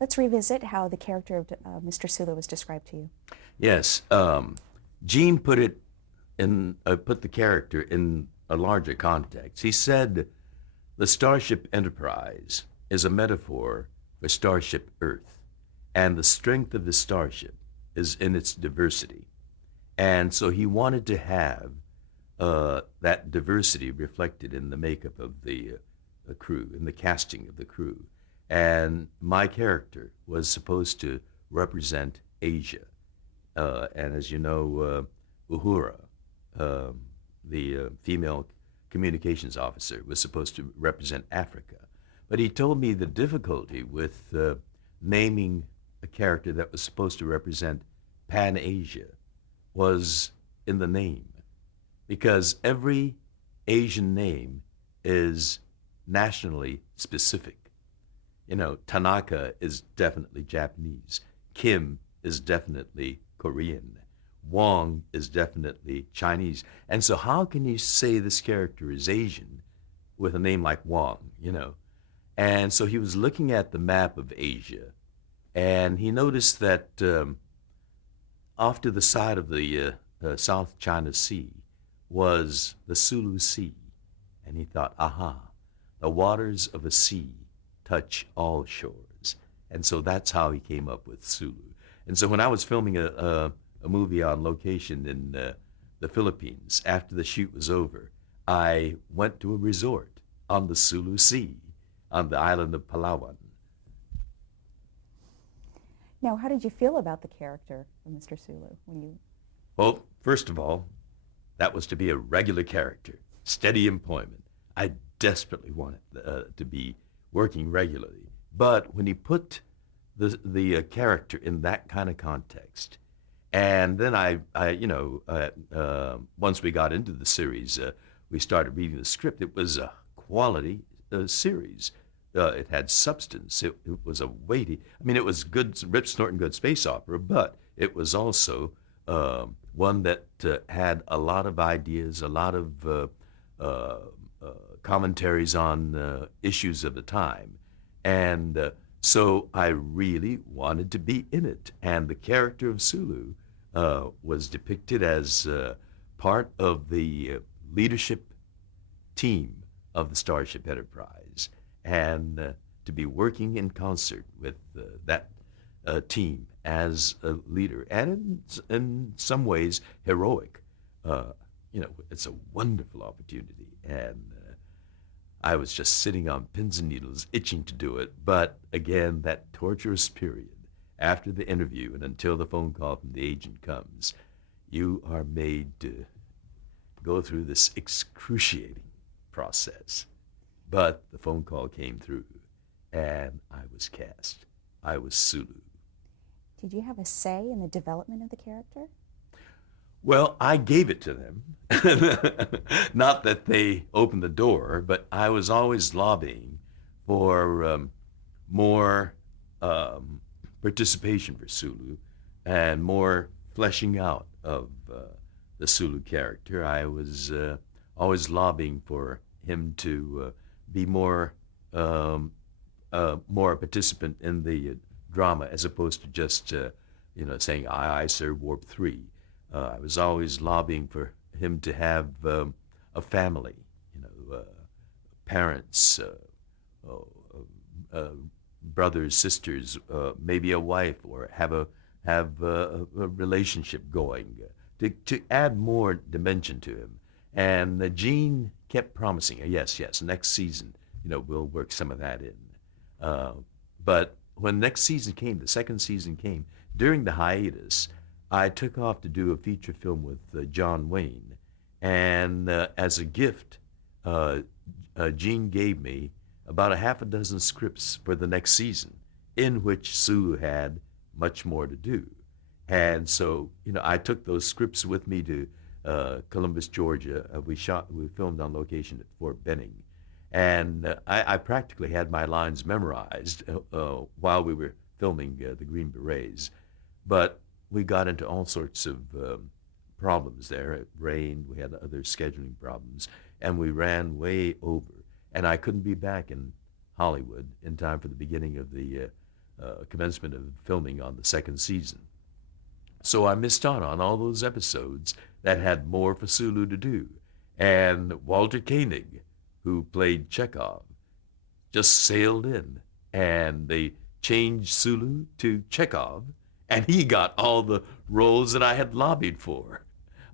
Let's revisit how the character of Mr. Sulu was described to you. Yes, Gene put the character in a larger context. He said the Starship Enterprise is a metaphor for Starship Earth, and the strength of the starship is in its diversity. And so he wanted to have that diversity reflected in the makeup of the crew, in the casting of the crew. And my character was supposed to represent Asia. And as you know, Uhura, um, the female communications officer, was supposed to represent Africa. But he told me the difficulty with naming a character that was supposed to represent Pan Asia was in the name, because every Asian name is nationally specific. You know, Tanaka is definitely Japanese. Kim is definitely Korean. Wong is definitely Chinese. And so how can you say this character is Asian with a name like Wong, you know? And so he was looking at the map of Asia, and he noticed that off to the side of the South China Sea was the Sulu Sea. And he thought, aha, the waters of a sea touch all shores. And so that's how he came up with Sulu. And so when I was filming a movie on location in the Philippines, after the shoot was over, I went to a resort on the Sulu Sea on the island of Palawan. Now, how did you feel about the character of Mr. Sulu when you? Well, first of all, that was to be a regular character, steady employment. I desperately wanted to be working regularly. But when he put the character in that kind of context, and then once we got into the series, we started reading the script. It was a quality series. It had substance. It was a weighty. I mean, it was good, rip snorting good space opera, but it was also one that had a lot of ideas, a lot of uh, uh, commentaries on issues of the time, and so I really wanted to be in it. And the character of Sulu was depicted as part of the leadership team of the Starship Enterprise, and to be working in concert with that team as a leader, and in some ways heroic. Uh, it's a wonderful opportunity, and I was just sitting on pins and needles, itching to do it. But again, that torturous period after the interview and until the phone call from the agent comes, you are made to go through this excruciating process. But the phone call came through, and I was cast. I was Sulu. Did you have a say in the development of the character? Well, I gave it to them. Not that they opened the door, but I was always lobbying for more um, participation for Sulu and more fleshing out of the Sulu character. I was always lobbying for him to be more a participant in the drama as opposed to just saying aye sir warp 3. I was always lobbying for him to have a family, parents, oh, brothers, sisters, maybe a wife, or have a relationship going, to add more dimension to him. And Gene kept promising, yes, yes, next season, we'll work some of that in. Uh, but when next season came, the second season came, during the hiatus, I took off to do a feature film with John Wayne. And as a gift, uh, Gene gave me about a half a dozen scripts for the next season, in which Sue had much more to do. And so, I took those scripts with me to Columbus, Georgia. We filmed on location at Fort Benning. And I practically had my lines memorized while we were filming The Green Berets. But we got into all sorts of problems there. It rained, we had other scheduling problems, and we ran way over. And I couldn't be back in Hollywood in time for the beginning of the commencement of filming on the second season. So I missed out on all those episodes that had more for Sulu to do. And Walter Koenig, who played Chekhov, just sailed in, and they changed Sulu to Chekhov, and he got all the roles that I had lobbied for.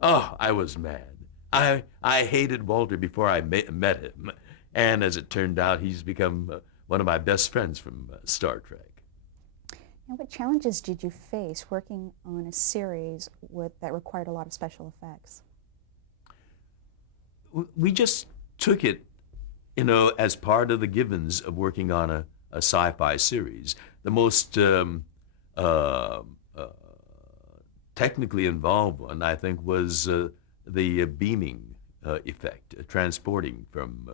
Oh, I was mad. I hated Walter before I met him, and as it turned out, he's become one of my best friends from Star Trek. Now, what challenges did you face working on a series that required a lot of special effects? We just took it, as part of the givens of working on a sci-fi series. The most technically involved one, I think, was the beaming effect, transporting from,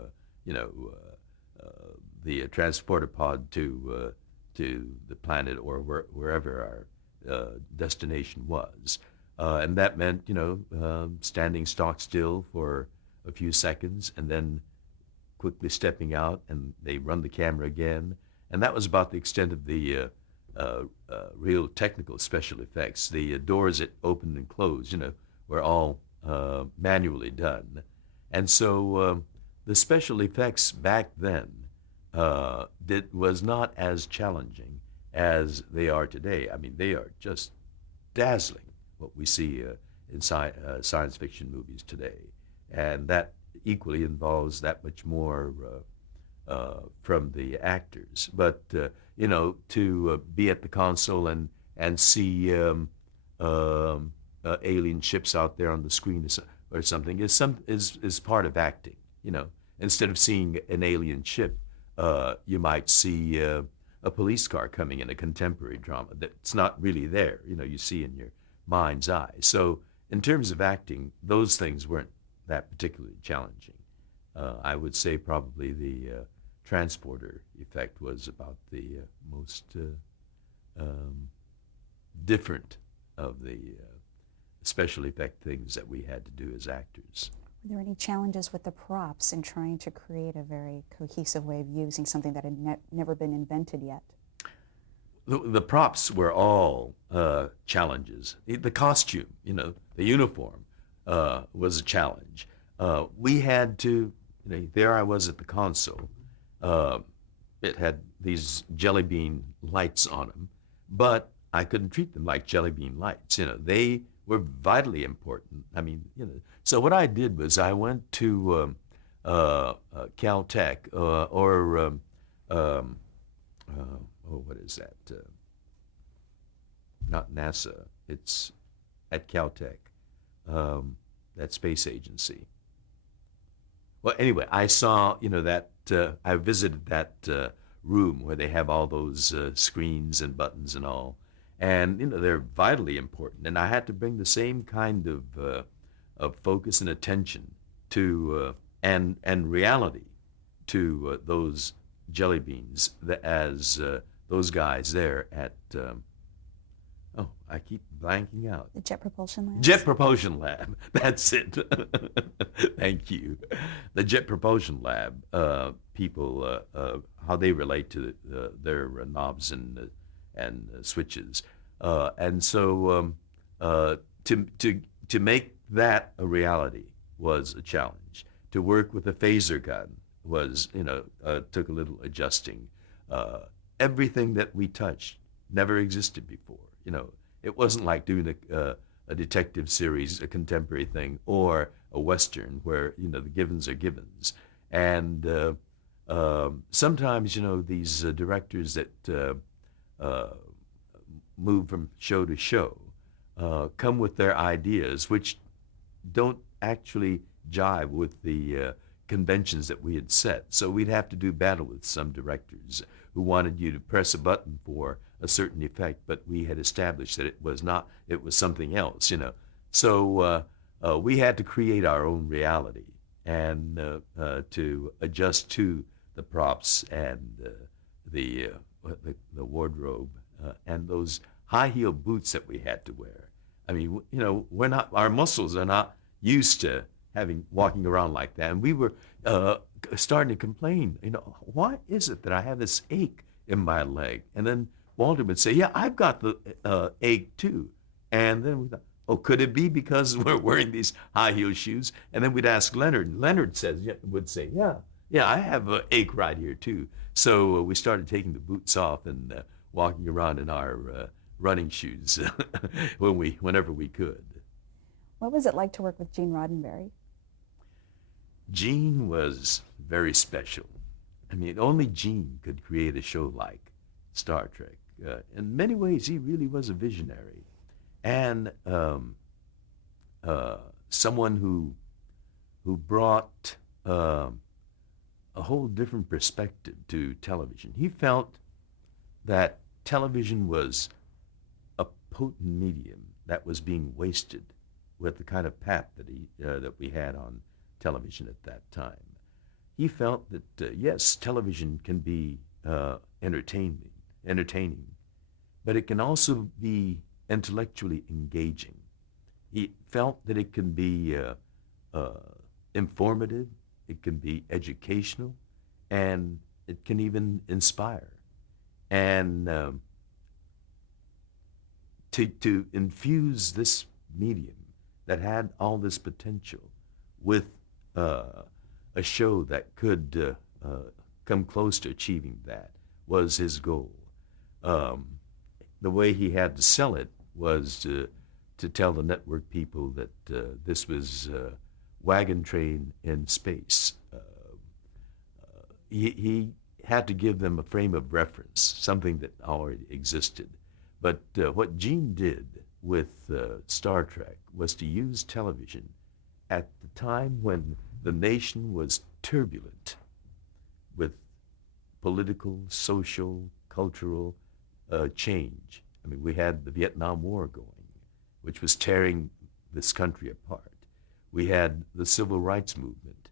the transporter pod to the planet or wherever our destination was. And that meant, standing stock still for a few seconds and then quickly stepping out, and they run the camera again. And that was about the extent of the real technical special effects. The doors that opened and closed, were all manually done. And so the special effects back then was not as challenging as they are today. I mean, they are just dazzling, what we see in science fiction movies today. And that equally involves that much more from the actors. But, to be at the console and see alien ships out there on the screen or something is part of acting. Instead of seeing an alien ship, you might see a police car coming in a contemporary drama that's not really there. You see in your mind's eye. So in terms of acting, those things weren't that particularly challenging. I would say probably the transporter effect was about the most different of the special effect things that we had to do as actors. Were there any challenges with the props in trying to create a very cohesive way of using something that had never been invented yet? The props were all challenges. The costume, the uniform was a challenge. We had to, there I was at the console. It had these jelly bean lights on them, but I couldn't treat them like jelly bean lights. They were vitally important. I mean, so what I did was I went to Caltech what is that? Not NASA. It's at Caltech, that space agency. Well, anyway, I saw, that I visited that room where they have all those screens and buttons and all, and they're vitally important. And I had to bring the same kind of focus and attention to and reality to those jelly beans as those guys there at I keep blanking out. The Jet Propulsion Lab? Jet Propulsion Lab. That's it. Thank you. The Jet Propulsion Lab people, how they relate to their knobs and switches, and so to make that a reality was a challenge. To work with a phaser gun was, took a little adjusting. Everything that we touched never existed before. It wasn't like doing a detective series, a contemporary thing, or a Western where, the givens are givens. And sometimes, these directors that move from show to show come with their ideas, which don't actually jive with the conventions that we had set. So we'd have to do battle with some directors who wanted you to press a button for a certain effect, but we had established that it was not, it was something else, So we had to create our own reality and to adjust to the props and the wardrobe and those high-heel boots that we had to wear. I mean, we're not, our muscles are not used to walking around like that. And we were starting to complain, why is it that I have this ache in my leg? And then Walter would say, "Yeah, I've got the ache too." And then we thought, "Oh, could it be because we're wearing these high heel shoes?" And then we'd ask Leonard. Leonard would say, "Yeah, yeah, I have an ache right here too." So we started taking the boots off and walking around in our running shoes whenever we could. What was it like to work with Gene Roddenberry? Gene was very special. I mean, only Gene could create a show like Star Trek. In many ways, he really was a visionary and someone who brought a whole different perspective to television. He felt that television was a potent medium that was being wasted with the kind of pap that we had on television at that time. He felt that yes, television can be entertaining, but it can also be intellectually engaging. He felt that it can be uh, informative, it can be educational, and it can even inspire. And to infuse this medium that had all this potential with a show that could come close to achieving that was his goal. Um, the way he had to sell it was to tell the network people that this was wagon train in space. He had to give them a frame of reference, something that already existed. But what Gene did with Star Trek was to use television at the time when the nation was turbulent with political, social, cultural change. I mean, we had the Vietnam War going, which was tearing this country apart. We had the Civil Rights Movement,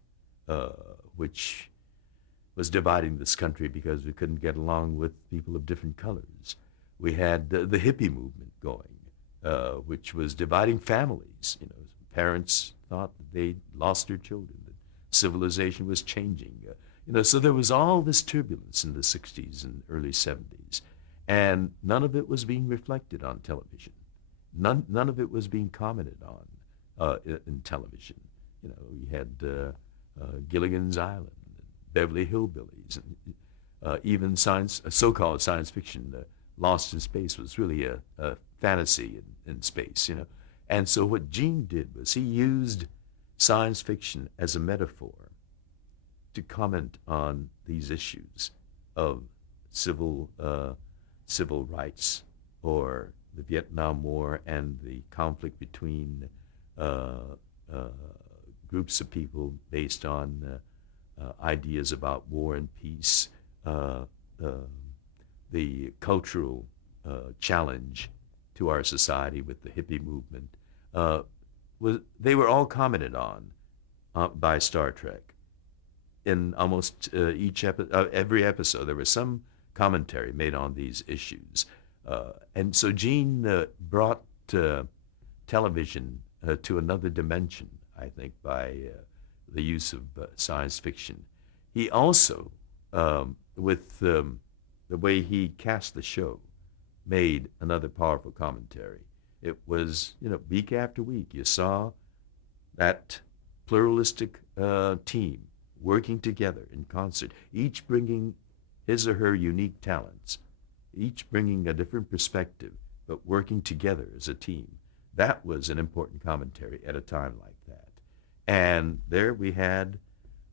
which was dividing this country because we couldn't get along with people of different colors. We had the hippie movement going, which was dividing families. You know, parents thought that they lost their children, that civilization was changing. So there was all this turbulence in the 60s and early 70s, and none of it was being reflected on television. None of it was being commented on in television. You know, you had Gilligan's Island, Beverly Hillbillies, and even so-called science fiction. Lost in Space was really a fantasy in space, you know. And so what Gene did was he used science fiction as a metaphor to comment on these issues of civil rights, or the Vietnam War and the conflict between groups of people based on ideas about war and peace, the cultural challenge to our society with the hippie movement. They were all commented on by Star Trek. In almost every episode, there was some commentary made on these issues. And so Gene brought television to another dimension, I think, by the use of science fiction. He also, with the way he cast the show, made another powerful commentary. It was, week after week, you saw that pluralistic team working together in concert, each bringing his or her unique talents, each bringing a different perspective, but working together as a team. That was an important commentary at a time like that. And there we had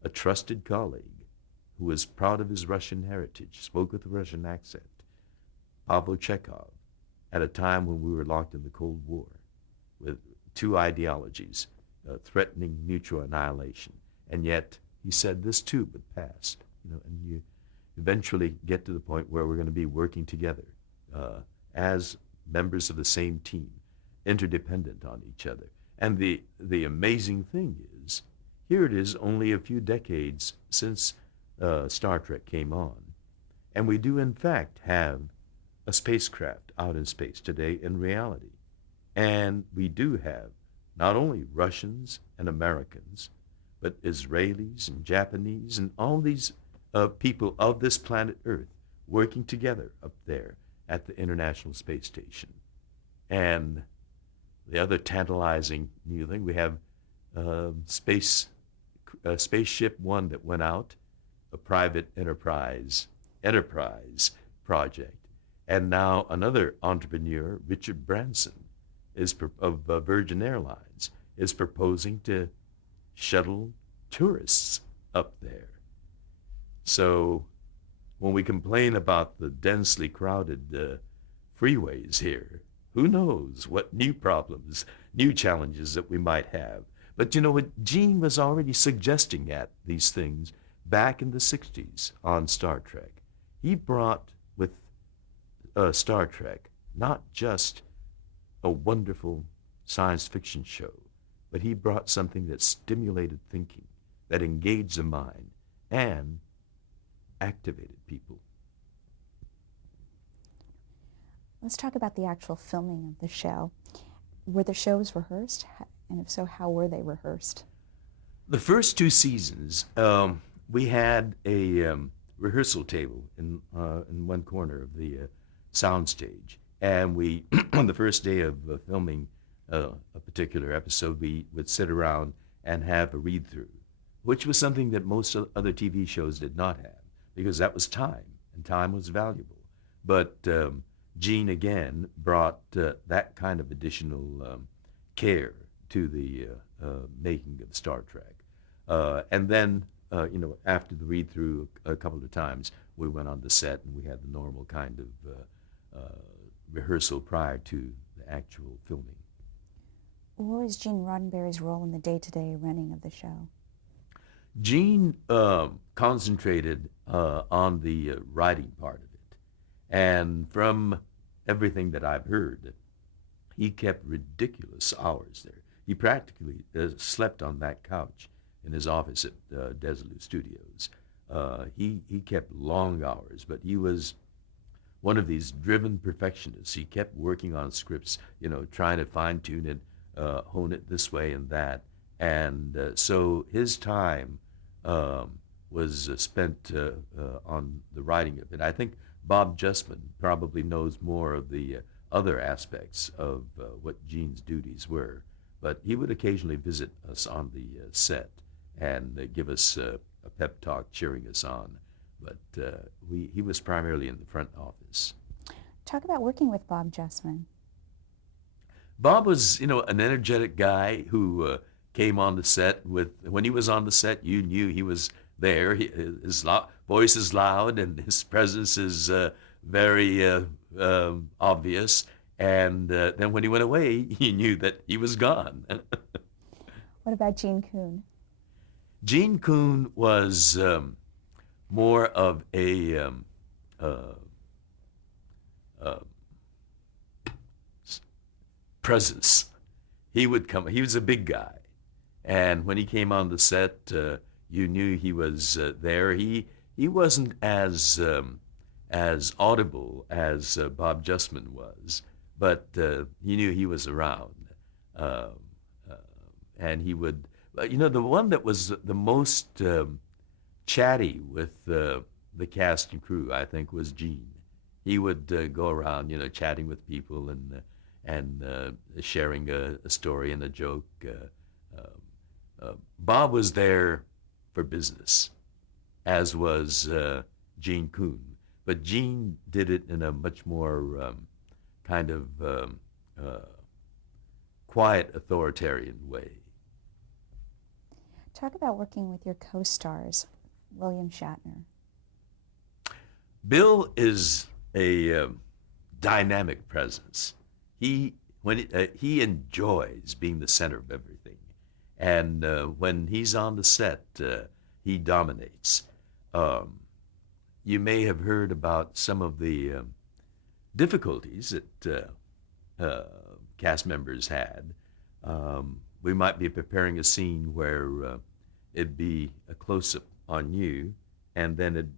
a trusted colleague who was proud of his Russian heritage, spoke with a Russian accent, Pavlo Chekhov, at a time when we were locked in the Cold War with two ideologies threatening mutual annihilation. And yet he said this too would pass, and you eventually get to the point where we're going to be working together as members of the same team, interdependent on each other. And the amazing thing is, here it is only a few decades since Star Trek came on, and we do in fact have a spacecraft out in space today in reality. And we do have not only Russians and Americans, but Israelis and Japanese and all these people of this planet Earth working together up there at the International Space Station. And the other tantalizing new thing, we have Spaceship One that went out, a private enterprise project. And now another entrepreneur, Richard Branson, of Virgin Airlines, is proposing to shuttle tourists up there. So when we complain about the densely crowded freeways here, who knows what new problems, new challenges that we might have. But you know what? Gene was already suggesting at these things back in the 60s on Star Trek. He brought with Star Trek not just a wonderful science fiction show, but he brought something that stimulated thinking, that engaged the mind, and activated people. Let's talk about the actual filming of the show. Were the shows rehearsed? And if so, how were they rehearsed? The first two seasons, we had a rehearsal table in one corner of the soundstage. And we, on the first day of filming a particular episode, we would sit around and have a read-through, which was something that most other TV shows did not have, because that was time, and time was valuable. But Gene, again, brought that kind of additional care to the making of Star Trek. And then, after the read-through a couple of times, we went on the set and we had the normal kind of rehearsal prior to the actual filming. What was Gene Roddenberry's role in the day-to-day running of the show? Gene concentrated on the writing part of it. And from everything that I've heard, he kept ridiculous hours there. He practically slept on that couch in his office at Desilu Studios. He kept long hours, but he was one of these driven perfectionists. He kept working on scripts, trying to fine-tune it, hone it this way and that. And so his time was spent on the writing of it. I think Bob Justman probably knows more of the other aspects of what Gene's duties were, but he would occasionally visit us on the set and give us a pep talk, cheering us on. But he was primarily in the front office. Talk about working with Bob Justman. Bob was, an energetic guy who came on the set when he was on the set, you knew he was there. His voice is loud and his presence is very obvious. And then when he went away, you knew that he was gone. What about Gene Kuhn? Gene Kuhn was more of a presence. He would come. He was a big guy, and when he came on the set, you knew he was there. He wasn't as audible as Bob Justman was, but you knew he was around, and he would. The one that was the most chatty with the cast and crew, I think, was Gene. He would go around, chatting with people and sharing a story and a joke. Bob was there for business, as was Gene Kuhn. But Gene did it in a much more kind of quiet, authoritarian way. Talk about working with your co-stars, William Shatner. Bill is a dynamic presence. He enjoys being the center of everything, and when he's on the set, he dominates. You may have heard about some of the difficulties that cast members had. We might be preparing a scene where it'd be a close-up on you, and then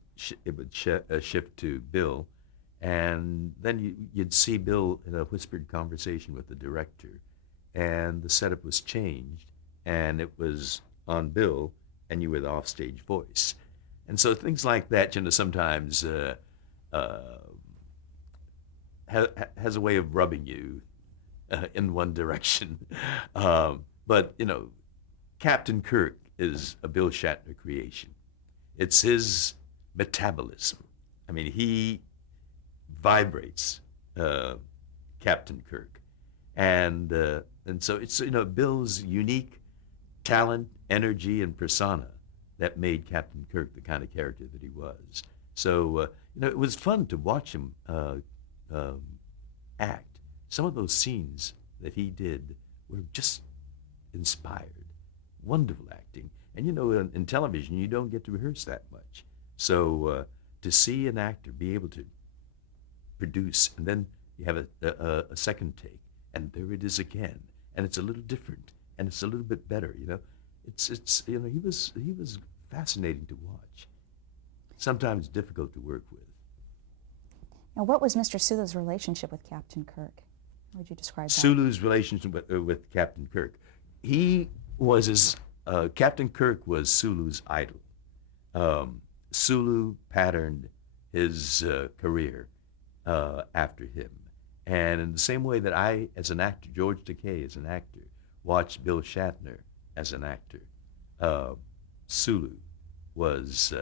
it would shift to Bill, and then you'd see Bill in a whispered conversation with the director, and the setup was changed, and it was on Bill, and you were the offstage voice. And so things like that, sometimes has a way of rubbing you in one direction. But Captain Kirk is a Bill Shatner creation. It's his metabolism. I mean, he vibrates uh, Captain Kirk, and so it's Bill's unique talent, energy, and persona that made Captain Kirk the kind of character that he was. So it was fun to watch him um, act. Some of those scenes that he did were just inspired, wonderful acting. And in television, you don't get to rehearse that much. So to see an actor be able to produce, and then you have a second take, and there it is again, and it's a little different, and it's a little bit better. It's he was fascinating to watch. Sometimes difficult to work with. Now, what was Mr. Sulu's relationship with Captain Kirk? How would you describe that? Sulu's relationship with Captain Kirk, he was his Captain Kirk was Sulu's idol. Sulu patterned his career after him. And in the same way that I, as an actor, George Takei as an actor, watched Bill Shatner as an actor, Sulu was,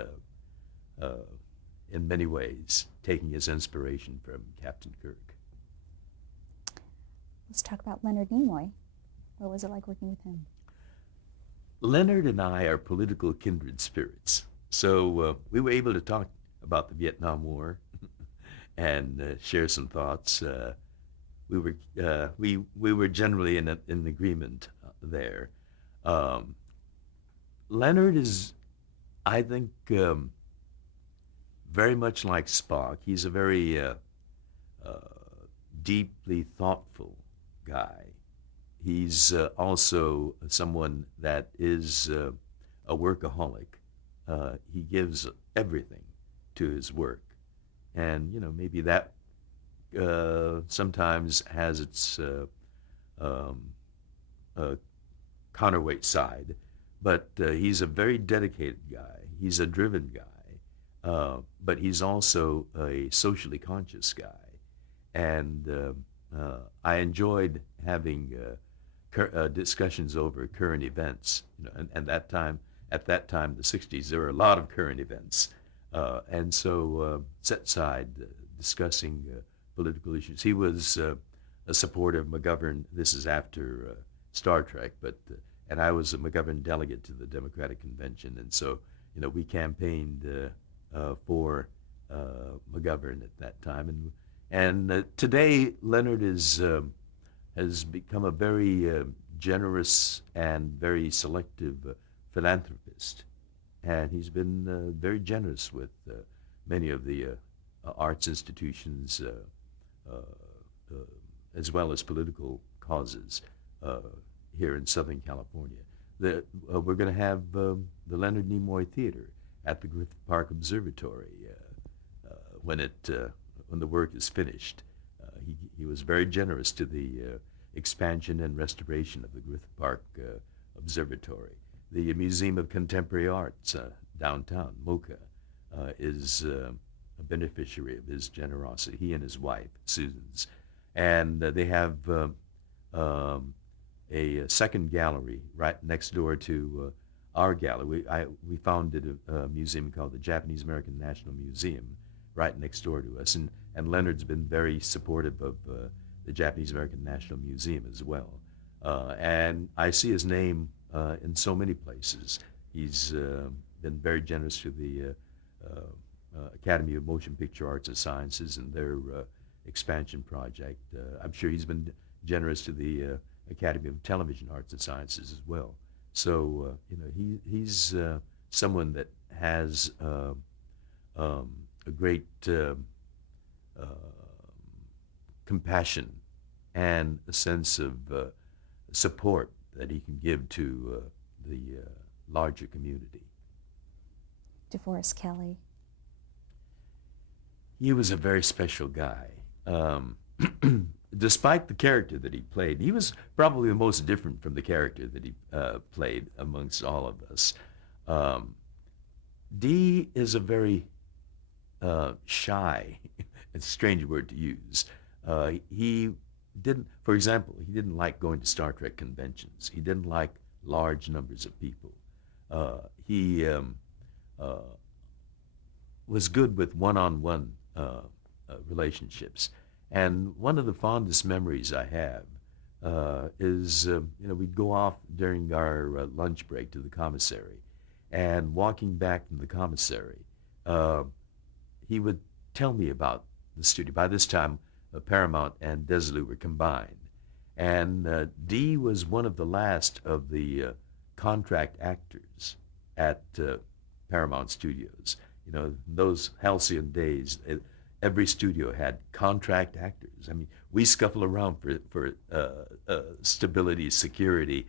in many ways, taking his inspiration from Captain Kirk. Let's talk about Leonard Nimoy. What was it like working with him? Leonard and I are political kindred spirits. So we were able to talk about the Vietnam War and share some thoughts. We were generally in agreement there. Leonard is, I think, very much like Spock. He's a very deeply thoughtful guy. He's also someone that is a workaholic. He gives everything to his work, and maybe that sometimes has its counterweight side. But he's a very dedicated guy. He's a driven guy, but he's also a socially conscious guy, and I enjoyed having discussions over current events. And at that time, the '60s, there were a lot of current events, and so set aside discussing political issues. He was a supporter of McGovern. This is after Star Trek, but and I was a McGovern delegate to the Democratic Convention, and so we campaigned for McGovern at that time, and today Leonard has become a very generous and very selective philanthropist, and he's been very generous with many of the arts institutions as well as political causes here in Southern California. We're going to have the Leonard Nimoy Theater at the Griffith Park Observatory when the work is finished. He was very generous to the expansion and restoration of the Griffith Park Observatory. The Museum of Contemporary Arts downtown, MoCA, is a beneficiary of his generosity, he and his wife, Susan's. And they have a second gallery right next door to our gallery. We founded a museum called the Japanese American National Museum right next door to us, and Leonard's been very supportive of the Japanese American National Museum as well. And I see his name in so many places. He's been very generous to the Academy of Motion Picture Arts and Sciences and their expansion project. I'm sure he's been generous to the Academy of Television Arts and Sciences as well. So he's someone that has a great compassion and a sense of support that he can give to the larger community. DeForest Kelley. He was a very special guy. Despite the character that he played, he was probably the most different from the character that he played amongst all of us. Dee is a very shy, it's a strange word to use, He didn't, for example, he didn't like going to Star Trek conventions. He didn't like large numbers of people. He uh, was good with one-on-one relationships. And one of the fondest memories I have is, we'd go off during our lunch break to the commissary, and walking back from the commissary, uh, he would tell me about the studio. By this time, Paramount and Desilu were combined. And Dee was one of the last of the contract actors at Paramount Studios. Those halcyon days, every studio had contract actors. I mean, we scuffle around for stability, security,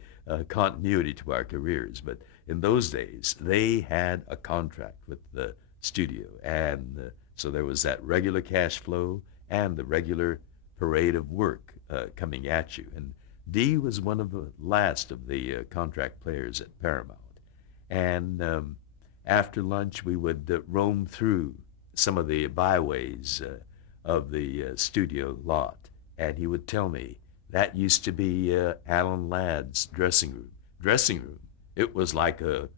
continuity to our careers. But in those days, they had a contract with the studio. And so there was that regular cash flow and the regular parade of work coming at you. And Dee was one of the last of the contract players at Paramount. And after lunch, we would roam through some of the byways of the studio lot. And he would tell me that used to be Alan Ladd's dressing room. Dressing room. It was like a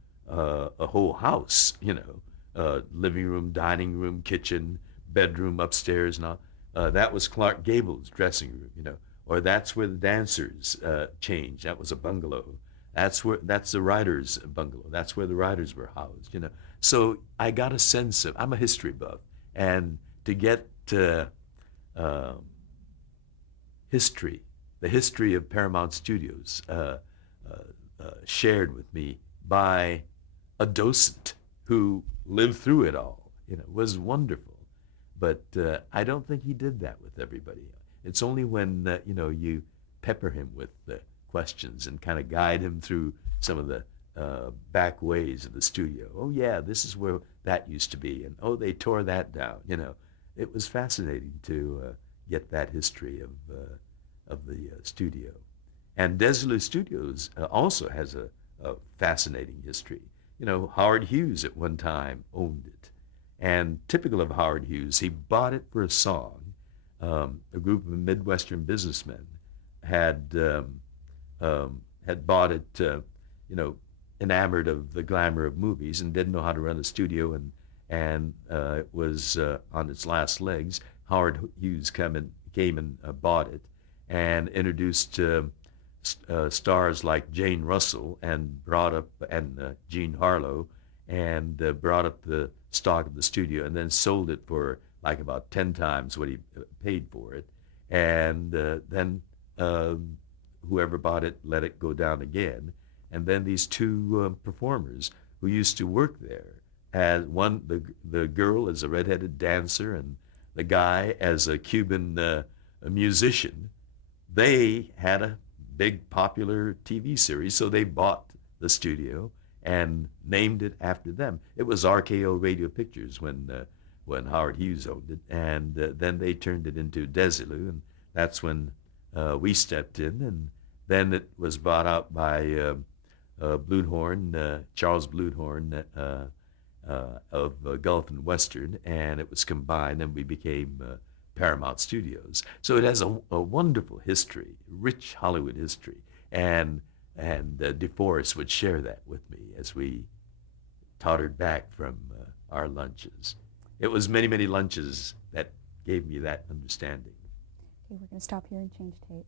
whole house, living room, dining room, kitchen, bedroom upstairs, and all. That was Clark Gable's dressing room, or that's where the dancers changed. That was a bungalow. That's the writers' bungalow. That's where the writers were housed. So I got a sense of, I'm a history buff, and to get history, the history of Paramount Studios, shared with me by a docent who lived through it all, was wonderful. But I don't think he did that with everybody. It's only when, you pepper him with questions and kind of guide him through some of the back ways of the studio. Oh, yeah, this is where that used to be. And, oh, they tore that down. It was fascinating to get that history of the studio. And Desilu Studios also has a fascinating history. Howard Hughes at one time owned it. And typical of Howard Hughes, he bought it for a song. A group of Midwestern businessmen had bought it, enamored of the glamour of movies and didn't know how to run a studio, and it was on its last legs. Howard Hughes came and bought it and introduced stars like Jane Russell and Jean Harlow, and brought up the stock of the studio, and then sold it for like about 10 times what he paid for it. And then whoever bought it let it go down again. And then these two performers who used to work there, had the girl as a redheaded dancer and the guy as a Cuban a musician. They had a big popular TV series, so they bought the studio and named it after them. It was RKO Radio Pictures when Howard Hughes owned it, and then they turned it into Desilu, and that's when we stepped in, and then it was bought out by Bluthorn, Charles Bluthorn of Gulf and Western, and it was combined, and we became Paramount Studios. So it has a wonderful history, rich Hollywood history, and DeForest would share that with me as we tottered back from our lunches. It was many, many lunches that gave me that understanding. Okay, we're going to stop here and change tape.